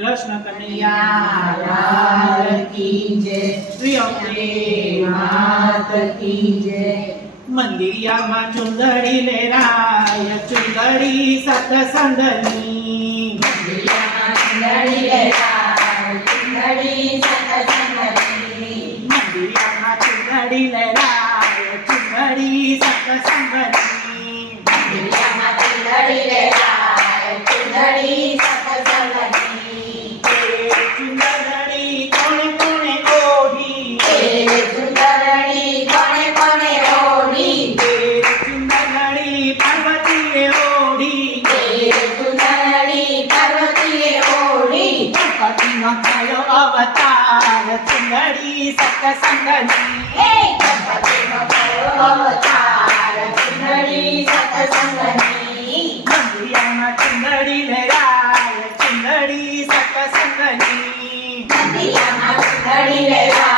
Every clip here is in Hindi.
कृष्ण कन्हैया की जय प्रियमात की जय मंदिरिया मां चुंदड़ी ले राय चुंदड़ी सत संदनी ले चुंदड़ी చిన్నడి సక్క సంగని చిన్నడి సక్క సంగని చిన్నడి మేరా చిన్నడి సక్క సంగని చిన్నడి మేరా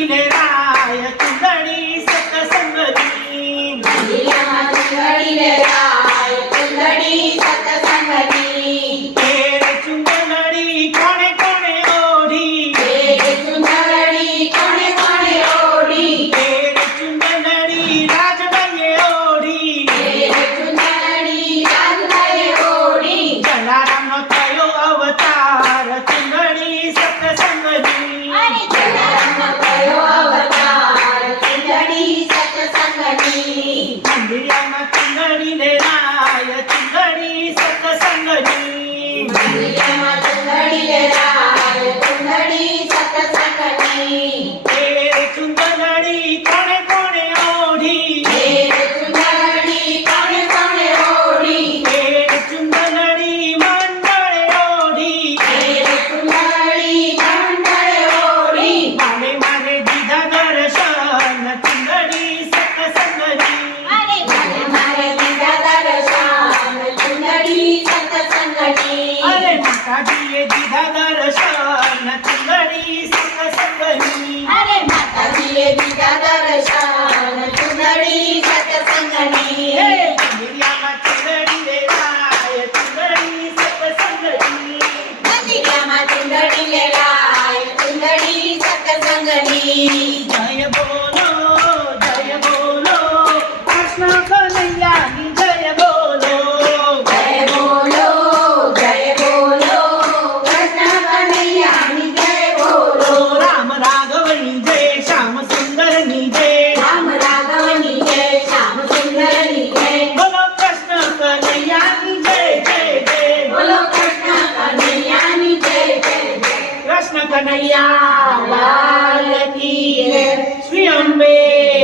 Amen. Panayala, Lati, ¡Soy hombre!